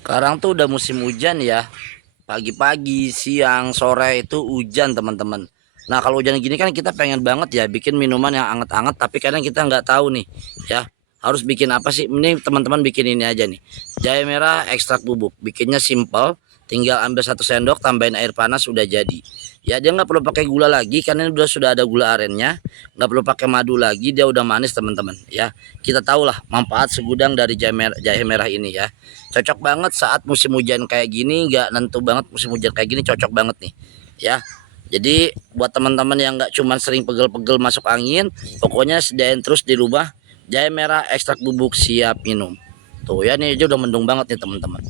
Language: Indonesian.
Sekarang tuh udah musim hujan ya. Pagi-pagi, siang, sore itu hujan teman-teman. Nah kalau hujan gini kan kita pengen banget ya bikin minuman yang anget-anget. Tapi kadang kita nggak tahu nih ya. Harus bikin apa sih? Ini teman-teman bikin ini aja nih. Jahe merah ekstrak bubuk. Bikinnya simple. Tinggal ambil 1 sendok, tambahin air panas, udah jadi. Ya dia nggak perlu pakai gula lagi karena ini sudah ada gula arennya. Nggak perlu pakai madu lagi, dia udah manis teman-teman. Ya kita tahulah manfaat segudang dari jahe merah ini ya. Cocok banget saat musim hujan kayak gini, nggak nentu banget musim hujan kayak gini, cocok banget nih ya. Jadi buat teman-teman yang nggak cuma sering pegel-pegel masuk angin, pokoknya sediain terus di rumah jahe merah ekstrak bubuk siap minum. Tuh ya, nih aja udah mendung banget nih teman-teman.